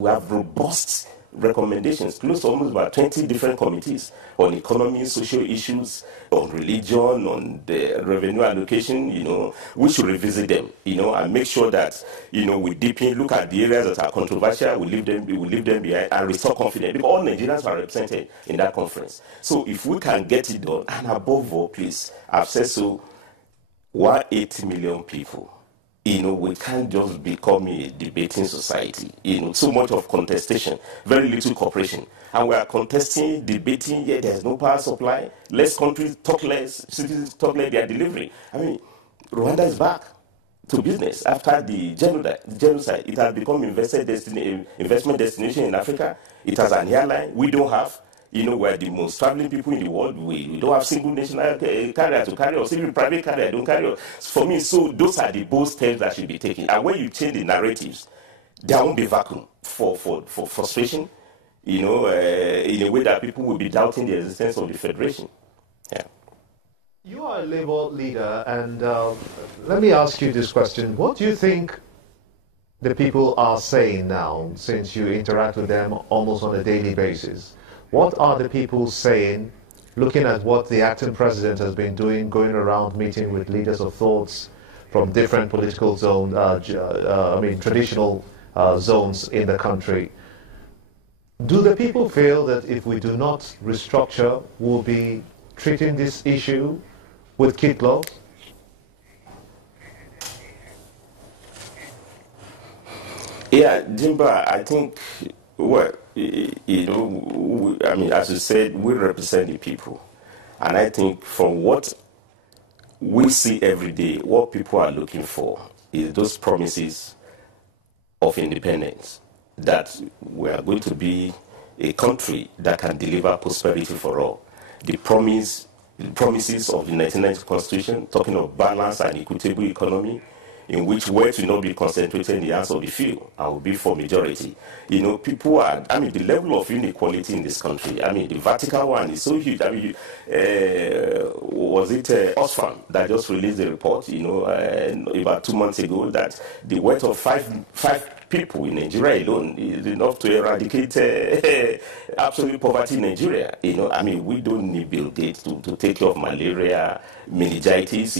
We have robust recommendations, close to almost about 20 different committees on economy, social issues, on religion, on the revenue allocation. We should revisit them, and make sure that, we deepen, look at the areas that are controversial, we leave them behind and restore confidence. Because all Nigerians are represented in that conference. So if we can get it done, and above all, please, I've said so, 180 million people. We can't just become a debating society. So much of contestation, very little cooperation. And we are contesting, debating, yet there's no power supply. Less countries talk less, citizens talk less, they are delivering. Rwanda is back to business after the genocide. It has become investment destination in Africa. It has an airline we don't have. We're the most traveling people in the world. We don't have single national carrier to carry us. Even private carrier don't carry us. For me, so those are the bold steps that should be taken. And when you change the narratives, there won't be vacuum for frustration, in a way that people will be doubting the existence of the federation. Yeah. You are a Labour leader, and let me ask you this question. What do you think the people are saying now, since you interact with them almost on a daily basis? What are the people saying, looking at what the acting president has been doing, going around meeting with leaders of thoughts from different political zones, traditional zones in the country? Do the people feel that if we do not restructure, we'll be treating this issue with kid gloves? Yeah, Jimba, I think, as you said, we represent the people. And I think from what we see every day, what people are looking for is those promises of independence, that we are going to be a country that can deliver prosperity for all. The promises of the 1990 Constitution, talking of balanced and equitable economy, in which wealth will not be concentrated in the hands of the few and will be for majority. People are, the level of inequality in this country, the vertical one is so huge. Was it Oxfam that just released a report, about 2 months ago, that the wealth of five people in Nigeria alone is enough to eradicate absolute poverty in Nigeria. We don't need Bill Gates to take care of malaria, meningitis.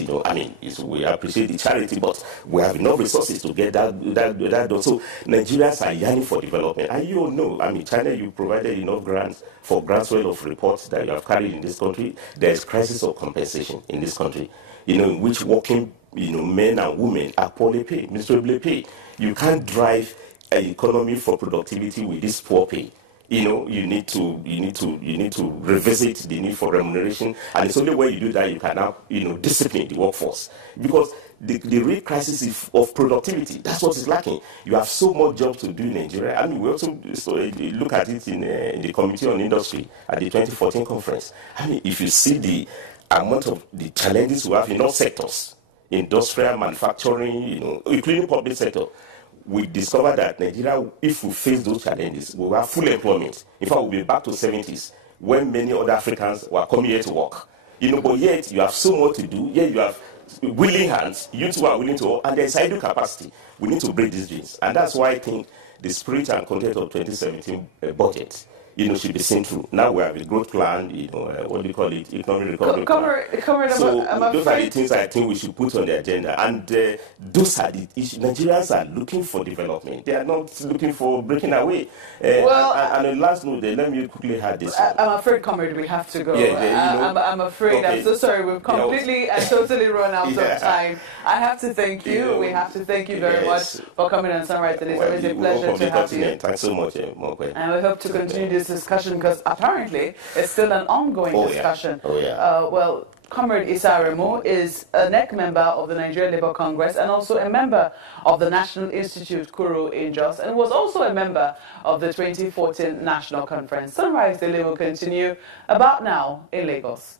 We appreciate the charity, but we have enough resources to get that done. So Nigerians are yearning for development. And you all know, China, you provided enough grants for groundswell of reports that you have carried in this country. There is crisis of compensation in this country, in which working men and women are poorly paid, miserably paid. You can't drive an economy for productivity with this poor pay. You need to revisit the need for remuneration, and it's only when you do that you can now discipline the workforce, because the real crisis of productivity, that's what is lacking. You have so much jobs to do in Nigeria. We also look at it in the Committee on Industry at the 2014 conference. If you see the amount of the challenges we have in all sectors, industrial, manufacturing, including public sector, we discovered that Nigeria, if we face those challenges, we will have full employment. In fact, we'll be back to the 70s, when many other Africans were coming here to work. But yet you have so much to do, yet you have willing hands, you two are willing to work, and there's idle capacity. We need to break these dreams. And that's why I think the spirit and content of 2017 budget should be seen through. Now we have a growth plan, what do you call it, economic recovery plan. So those are the things I think we should put on the agenda. And those are the issues. Nigerians are looking for development. They are not looking for breaking away. And on last note, let me quickly add this. I'm afraid, Comrade, we have to go. I'm afraid. Okay. I'm so sorry. We've completely and totally run out of time. I have to thank you. We have to thank you very much for coming on Sunrise today. It's always a pleasure to have you. Thanks so much, and we hope to continue this discussion, because apparently it's still an ongoing discussion. Well, Comrade Aremu is a NEC member of the Nigerian Labour Congress and also a member of the National Institute Kuru in Jos, and was also a member of the 2014 National Conference. Sunrise Daily will continue about now in Lagos.